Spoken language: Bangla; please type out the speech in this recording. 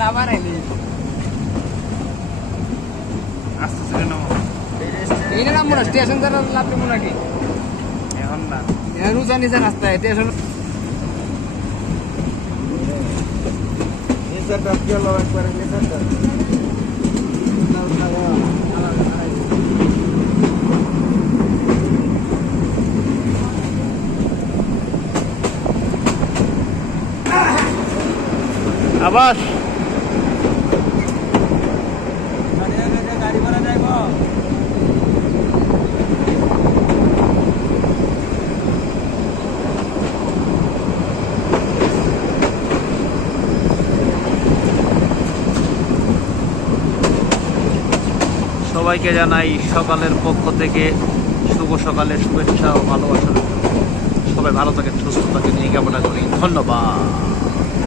না বাড়াইলি আস্তে আস্তে নামো। এইটা নামবো না স্টেশন দ্বারা লাভ দেবো নাকি এখন না রুচা নিচে রাস্তায় স্টেশন আবাস গাড়ি ভাড়া যাইব সবাইকে জানাই সকালের পক্ষ থেকে শুভ সকালের শুভেচ্ছা ও ভালোবাসা। সবাই ভালো থাকেন, সুস্থ থাকেন এই কামনা করি। ধন্যবাদ।